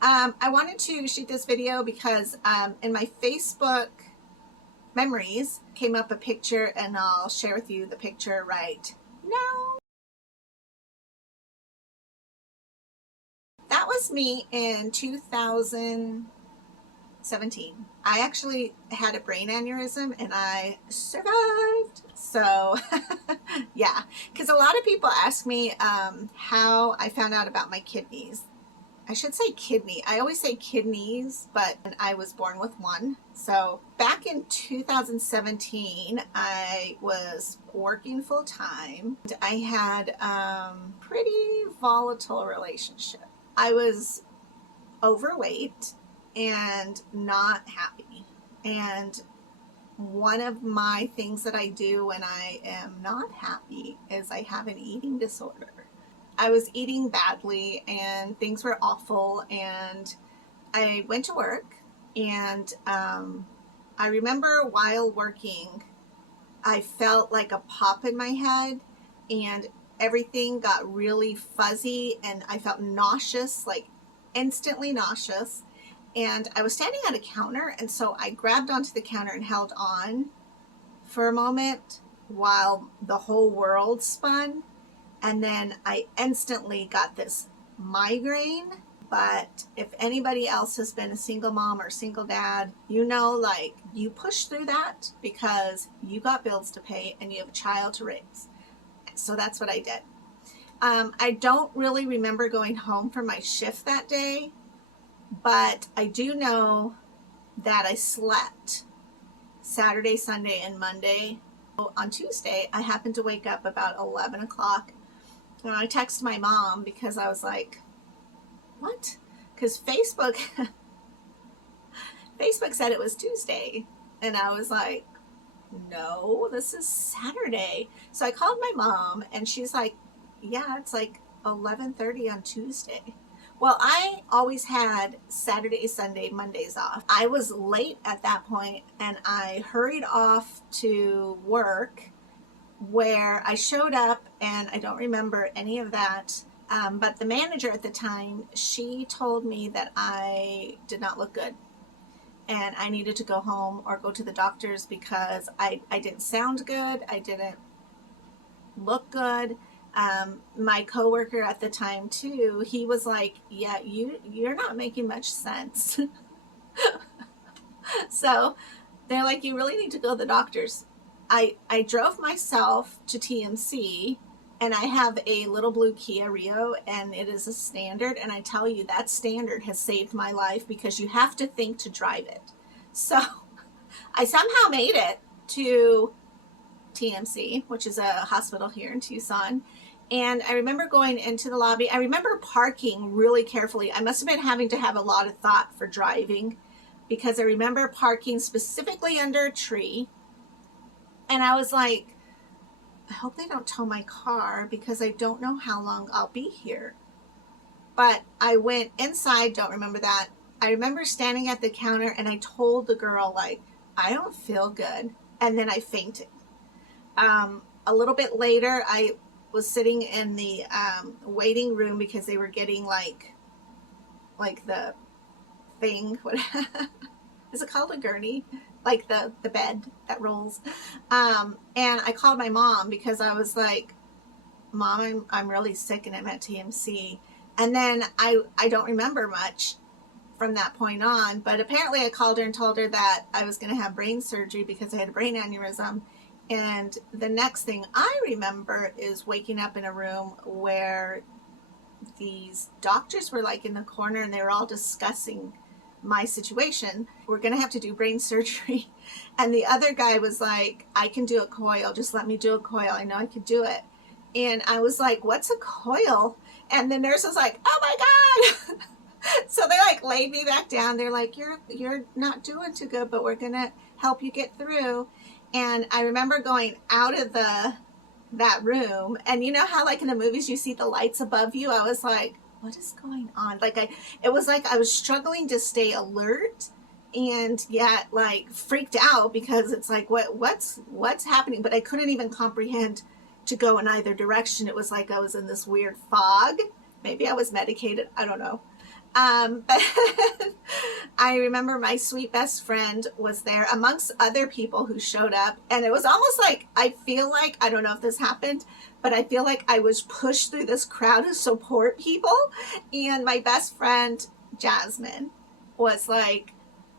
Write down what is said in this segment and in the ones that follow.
I wanted to shoot this video because in my Facebook memories came up a picture, and I'll share with you the picture right now. That was me in 2017. I actually had a brain aneurysm and I survived. So yeah, because a lot of people ask me how I found out about my kidneys. I should say kidney. I always say kidneys, but I was born with one. So back in 2017, I was working full time. I had pretty volatile relationship. I was overweight and not happy. And one of my things that I do when I am not happy is I have an eating disorder. I was eating badly and things were awful, and I went to work, and I remember while working I felt like a pop in my head and everything got really fuzzy and I felt nauseous, like instantly nauseous. And I was standing at a counter, and so I grabbed onto the counter and held on for a moment while the whole world spun. And then I instantly got this migraine. But if anybody else has been a single mom or single dad, you know, like, you push through that because you got bills to pay and you have a child to raise. So that's what I did. I don't really remember going home from my shift that day, but I do know that I slept Saturday, Sunday, and Monday. On Tuesday, I happened to wake up about 11 o'clock, and I texted my mom because I was like, what? Because Facebook said it was Tuesday, and I was like, no, this is Saturday. So I called my mom, and she's like, yeah, it's like 11:30 on Tuesday. Well, I always had Saturday, Sunday, Mondays off. I was late at that point, and I hurried off to work, where I showed up, and I don't remember any of that. But the manager at the time, she told me that I did not look good and I needed to go home or go to the doctor's because I didn't sound good. I didn't look good. My coworker at the time too, he was like, yeah, you're not making much sense. So they're like, you really need to go to the doctor's. I drove myself to TMC, and I have a little blue Kia Rio, and it is a standard, and I tell you, that standard has saved my life because you have to think to drive it. So I somehow made it to TMC, which is a hospital here in Tucson. And I remember going into the lobby. I remember parking really carefully. I must have been having to have a lot of thought for driving, because I remember parking specifically under a tree. And I was like, I hope they don't tow my car because I don't know how long I'll be here. But I went inside, don't remember that. I remember standing at the counter, and I told the girl, like, I don't feel good. And then I fainted. A little bit later, I was sitting in the waiting room because they were getting like the thing, what is it called, a gurney? Like the bed that rolls. And I called my mom because I was like, Mom, I'm really sick and I'm at TMC. And then I don't remember much from that point on, but apparently I called her and told her that I was going to have brain surgery because I had a brain aneurysm. And the next thing I remember is waking up in a room where these doctors were like in the corner, and they were all discussing my situation. We're gonna have to do brain surgery. And the other guy was like, I can do a coil, just let me do a coil, I know I could do it. And I was like, what's a coil? And the nurse was like, oh my God. So they like laid me back down. They're like, you're not doing too good, but we're gonna help you get through. And I remember going out of that room, and you know how like in the movies you see the lights above you? I was like, what is going on? Like it was like I was struggling to stay alert, and yet like freaked out because it's like, what's happening? But I couldn't even comprehend to go in either direction. It was like I was in this weird fog. Maybe I was medicated, I don't know. But I remember my sweet best friend was there amongst other people who showed up. And it was almost like, I feel like, I don't know if this happened, but I feel like I was pushed through this crowd to support people. And my best friend, Jasmine, was like,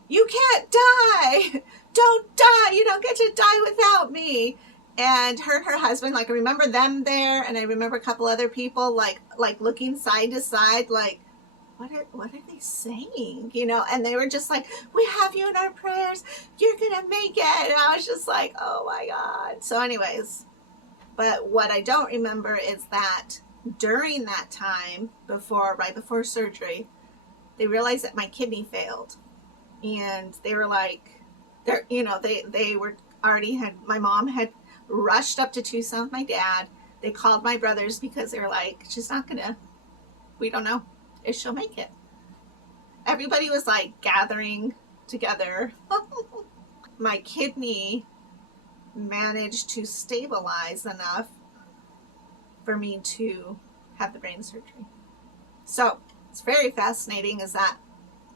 you can't die. Don't die. You don't get to die without me. And her husband, like, I remember them there, and I remember a couple other people like looking side to side, like, what are they saying? You know, and they were just like, we have you in our prayers. You're gonna make it. And I was just like, oh my God. So anyways, but what I don't remember is that during that time, right before surgery, they realized that my kidney failed. And they were like, they were already my mom had rushed up to Tucson with my dad. They called my brothers because they were like, she's not gonna, we don't know if she'll make it. Everybody was like gathering together. My kidney managed to stabilize enough for me to have the brain surgery. So it's very fascinating is that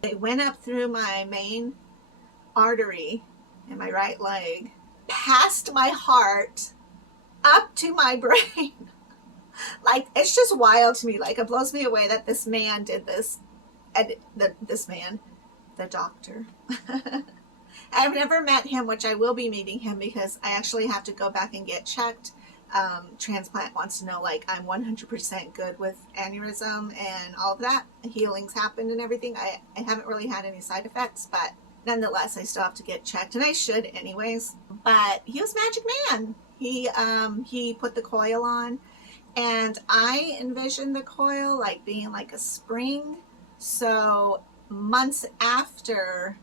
they went up through my main artery in my right leg, past my heart, up to my brain. Like, it's just wild to me. Like, it blows me away that this man did this. And this man, the doctor. I've never met him, which I will be meeting him because I actually have to go back and get checked. Transplant wants to know, like, I'm 100% good with aneurysm and all of that. Healing's happened and everything. I haven't really had any side effects, but nonetheless, I still have to get checked, and I should anyways. But he was Magic Man. He put the coil on, and I envisioned the coil like being like a spring. So months after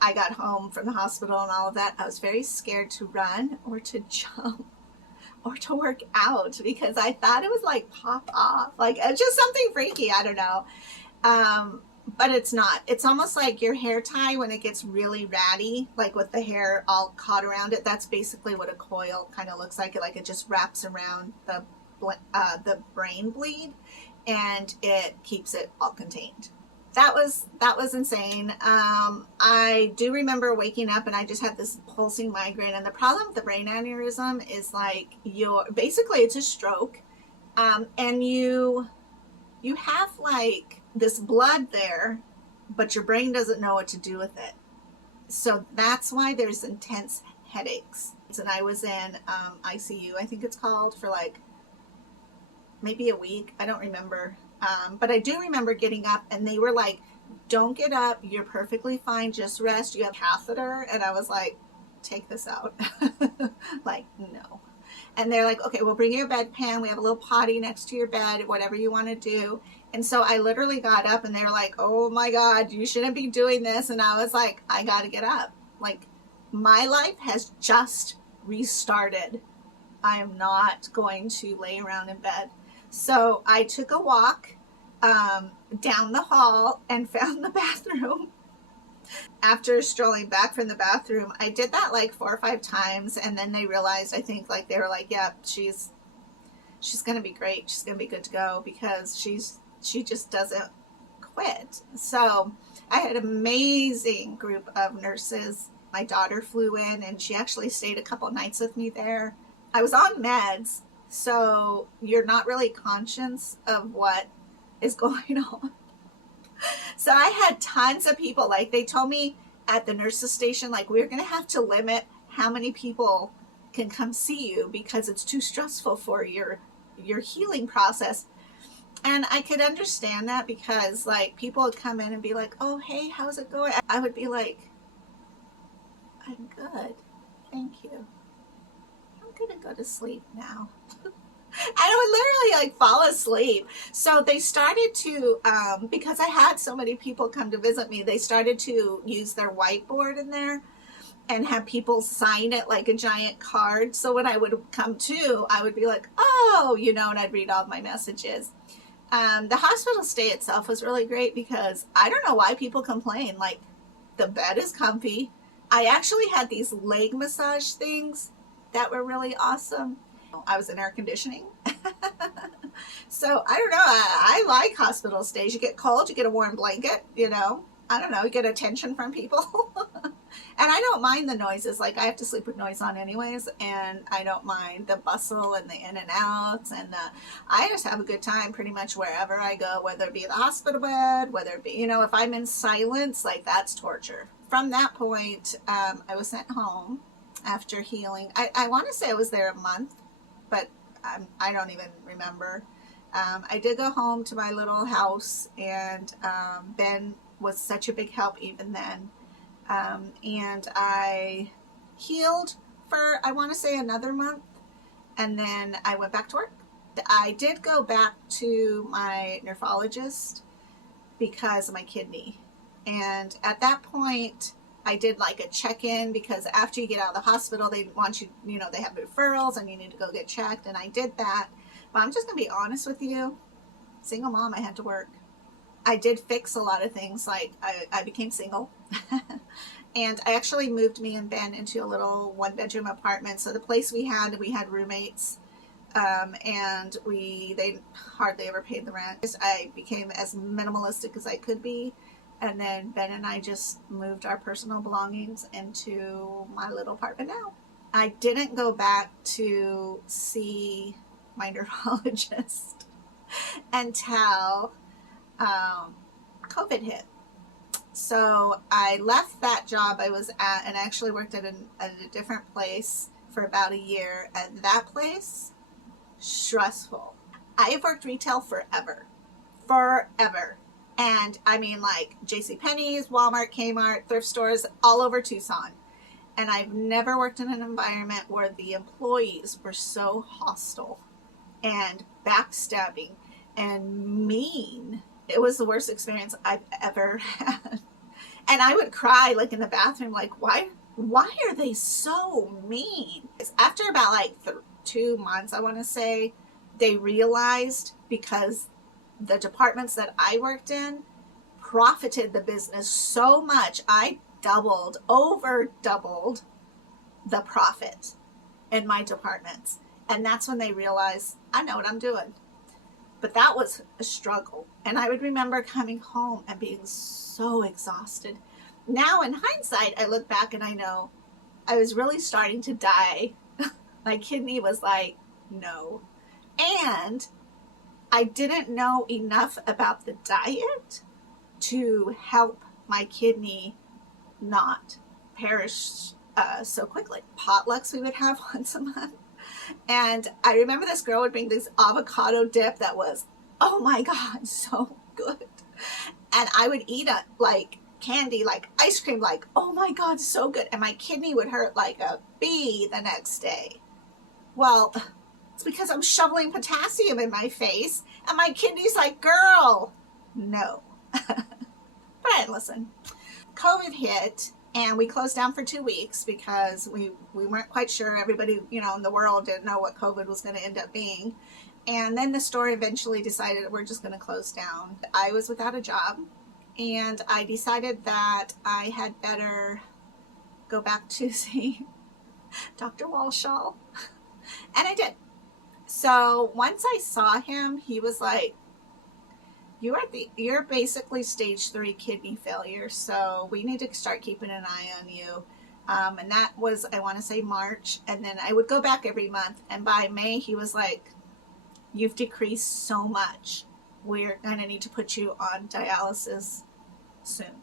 I got home from the hospital and all of that, I was very scared to run or to jump or to work out because I thought it was like pop off, like just something freaky. I don't know. But it's not. It's almost like your hair tie when it gets really ratty, like with the hair all caught around it. That's basically what a coil kind of looks like. Like it just wraps around the brain bleed, and it keeps it all contained. That was insane. I do remember waking up and I just had this pulsing migraine. And the problem with the brain aneurysm is like basically it's a stroke, and you have like this blood there, but your brain doesn't know what to do with it. So that's why there's intense headaches. And I was in ICU, I think it's called, for like maybe a week. I don't remember. But I do remember getting up and they were like, don't get up. You're perfectly fine. Just rest. You have a catheter. And I was like, take this out. Like, no. And they're like, okay, we'll bring you a bedpan. We have a little potty next to your bed, whatever you want to do. And so I literally got up and they were like, oh my God, you shouldn't be doing this. And I was like, I got to get up. Like, my life has just restarted. I am not going to lay around in bed. So I took a walk down the hall and found the bathroom. After strolling back from the bathroom, I did that like 4 or 5 times, and then they realized, I think, like they were like, yeah, she's gonna be great. She's gonna be good to go because she just doesn't quit. So I had an amazing group of nurses. My daughter flew in, and she actually stayed a couple nights with me there. I was on meds, so you're not really conscious of what is going on. So I had tons of people. Like, they told me at the nurses station, like, we're going to have to limit how many people can come see you because it's too stressful for your healing process. And I could understand that because, like, people would come in and be like, oh, hey, how's it going? I would be like, I'm good. Thank you. I'm going to go to sleep now. And I would literally like fall asleep. So they started to, because I had so many people come to visit me, they started to use their whiteboard in there and have people sign it like a giant card. So when I would come to, I would be like, oh, you know, and I'd read all my messages. The hospital stay itself was really great because I don't know why people complain. Like, the bed is comfy. I actually had these leg massage things that were really awesome. I was in air conditioning. So I don't know. I like hospital stays. You get cold, you get a warm blanket, you know. I don't know, you get attention from people. And I don't mind the noises. Like, I have to sleep with noise on anyways, and I don't mind the bustle and the in and outs. And I just have a good time pretty much wherever I go, whether it be the hospital bed, whether it be, you know, if I'm in silence, like, that's torture. From that point, I was sent home after healing. I want to say I was there a month, but I don't even remember. I did go home to my little house, and Ben was such a big help even then. And I healed for, I want to say, another month, and then I went back to work. I did go back to my nephrologist because of my kidney. And at that point, I did like a check-in, because after you get out of the hospital, they want you, you know, they have referrals and you need to go get checked. And I did that. But I'm just going to be honest with you. Single mom, I had to work. I did fix a lot of things. Like, I became single. And I actually moved me and Ben into a little 1-bedroom apartment. So the place we had roommates. And they hardly ever paid the rent. I became as minimalistic as I could be. And then Ben and I just moved our personal belongings into my little apartment now. I didn't go back to see my neurologist until COVID hit. So I left that job I was at and actually worked at a different place for about a year. And that place, stressful. I have worked retail forever. And I mean, like, JCPenney's, Walmart, Kmart, thrift stores, all over Tucson. And I've never worked in an environment where the employees were so hostile and backstabbing and mean. It was the worst experience I've ever had. And I would cry, like, in the bathroom, like, why are they so mean? After about, like, 2 months, I want to say, they realized, because the departments that I worked in profited the business so much, I over doubled the profit in my departments. And that's when they realized, I know what I'm doing. But that was a struggle. And I would remember coming home and being so exhausted. Now, in hindsight, I look back and I know I was really starting to die. My kidney was like, no. And I didn't know enough about the diet to help my kidney not perish so quickly. Potlucks we would have once a month. And I remember this girl would bring this avocado dip that was, oh my God, so good. And I would eat it like candy, like ice cream, like, oh my God, so good. And my kidney would hurt like a bee the next day. Well, it's because I'm shoveling potassium in my face, and my kidney's like, girl, no. But I didn't listen. COVID hit, and we closed down for 2 weeks because we weren't quite sure. Everybody, you know, in the world didn't know what COVID was going to end up being. And then the store eventually decided we're just going to close down. I was without a job, and I decided that I had better go back to see Dr. Walshall. And I did. So once I saw him, he was like, you're basically stage 3 kidney failure, so we need to start keeping an eye on you. And that was, I want to say, March. And then I would go back every month. And by May, he was like, you've decreased so much. We're going to need to put you on dialysis soon.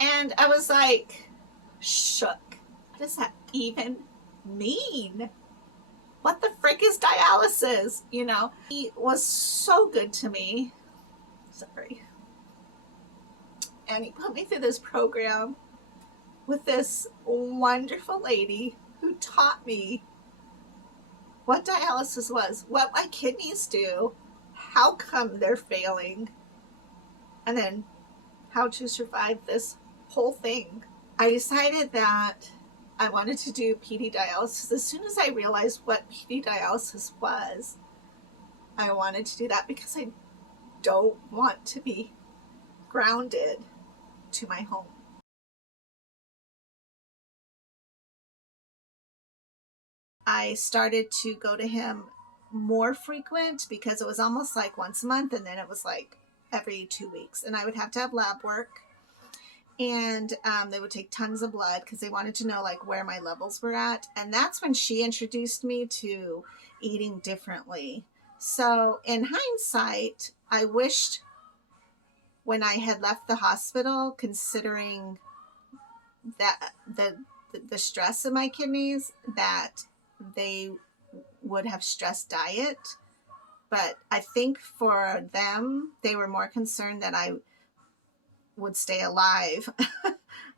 And I was like, shook. What does that even mean? What the frick is dialysis? You know, he was so good to me. Sorry. And he put me through this program with this wonderful lady who taught me what dialysis was, what my kidneys do, how come they're failing, and then how to survive this whole thing. I decided that I wanted to do PD dialysis. As soon as I realized what PD dialysis was, I wanted to do that because I don't want to be grounded to my home. I started to go to him more frequent because it was almost like once a month, and then it was like every 2 weeks. And I would have to have lab work, and they would take tons of blood because they wanted to know like where my levels were at. And that's when she introduced me to eating differently. So in hindsight, I wished when I had left the hospital, considering that the stress of my kidneys, that they would have stressed diet. But I think for them, they were more concerned that I would stay alive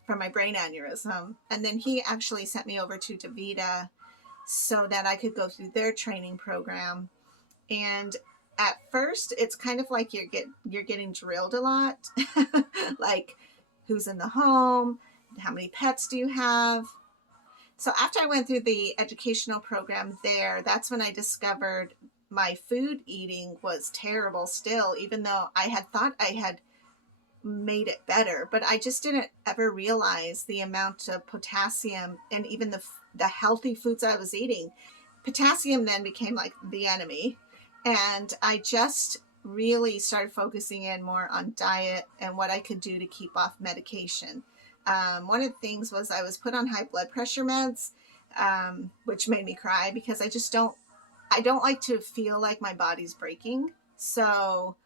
from my brain aneurysm. And then he actually sent me over to DaVita so that I could go through their training program. And at first, it's kind of like you're getting drilled a lot, like who's in the home, how many pets do you have. So after I went through the educational program there, that's when I discovered my food eating was terrible still, even though I had thought I had made it better, but I just didn't ever realize the amount of potassium and even the healthy foods I was eating. Potassium then became like the enemy, and I just really started focusing in more on diet and what I could do to keep off medication. One of the things was I was put on high blood pressure meds, which made me cry because I don't like to feel like my body's breaking. So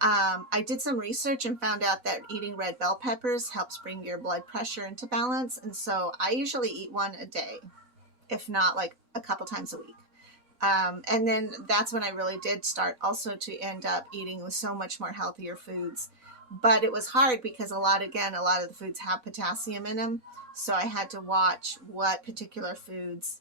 I did some research and found out that eating red bell peppers helps bring your blood pressure into balance. And so I usually eat one a day, if not like a couple times a week. And then that's when I really did start also to end up eating with so much more healthier foods. But it was hard because a lot of the foods have potassium in them. So I had to watch what particular foods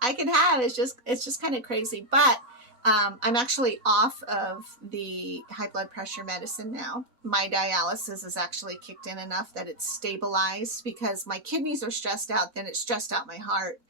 I could have. It's just kind of crazy. But I'm actually off of the high blood pressure medicine now. My dialysis is actually kicked in enough that it's stabilized because my kidneys are stressed out. Then it stressed out my heart.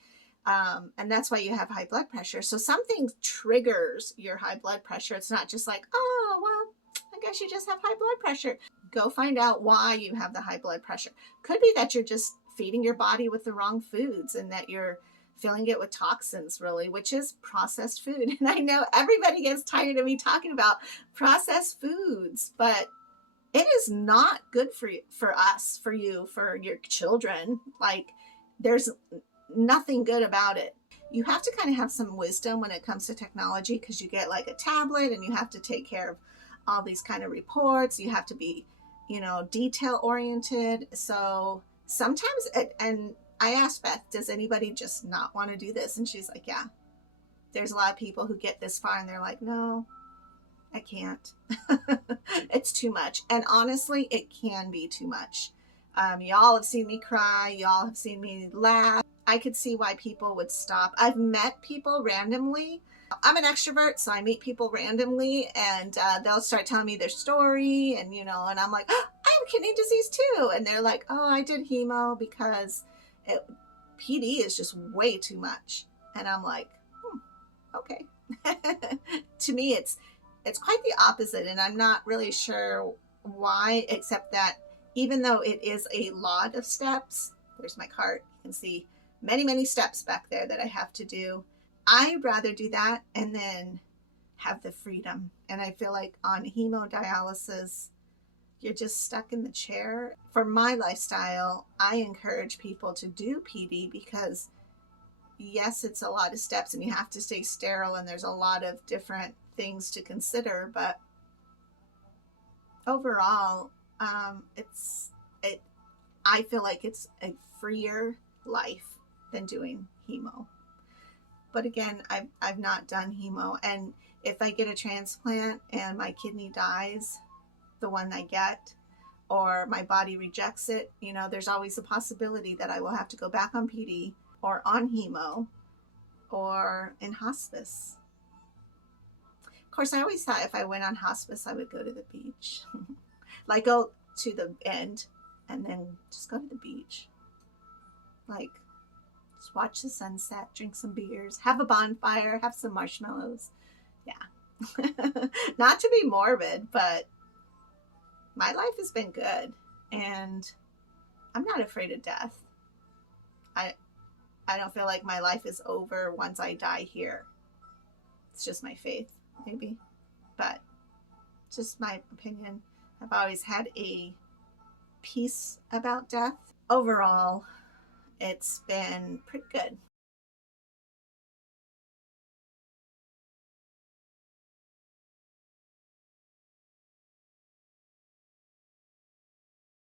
And that's why you have high blood pressure. So something triggers your high blood pressure. It's not just like, oh, well, I guess you just have high blood pressure. Go find out why you have the high blood pressure. Could be that you're just feeding your body with the wrong foods and that you're filling it with toxins, really, which is processed food. And I know everybody gets tired of me talking about processed foods, but it is not good for you, for us, for you, for your children. Like, there's nothing good about it. You have to kind of have some wisdom when it comes to technology because you get like a tablet and you have to take care of all these kind of reports. You have to be, detail oriented. So sometimes, and I asked Beth, does anybody just not want to do this? And she's like, yeah. There's a lot of people who get this far and they're like, no, I can't. It's too much. And honestly, it can be too much. Y'all have seen me cry. Y'all have seen me laugh. I could see why people would stop. I've met people randomly. I'm an extrovert, so I meet people randomly and they'll start telling me their story and, and I'm like, oh, I have kidney disease too. And they're like, oh, I did hemo because PD is just way too much. And I'm like, okay. To me, it's quite the opposite. And I'm not really sure why, except that even though it is a lot of steps, there's my cart. You can see many, many steps back there that I have to do. I'd rather do that and then have the freedom. And I feel like on hemodialysis, you're just stuck in the chair. For my lifestyle, I encourage people to do PD because yes, it's a lot of steps and you have to stay sterile and there's a lot of different things to consider, but overall, I feel like it's a freer life than doing hemo. But again, I've not done hemo, and if I get a transplant and my kidney dies, the one I get, or my body rejects it, there's always a possibility that I will have to go back on PD or on hemo or in hospice. Of course, I always thought if I went on hospice, I would go to the beach. Like go to the end and then just go to the beach. Like just watch the sunset, drink some beers, have a bonfire, have some marshmallows. Yeah. Not to be morbid, but my life has been good and I'm not afraid of death. I don't feel like my life is over once I die here. It's just my faith, maybe, but just my opinion. I've always had a peace about death. Overall, it's been pretty good.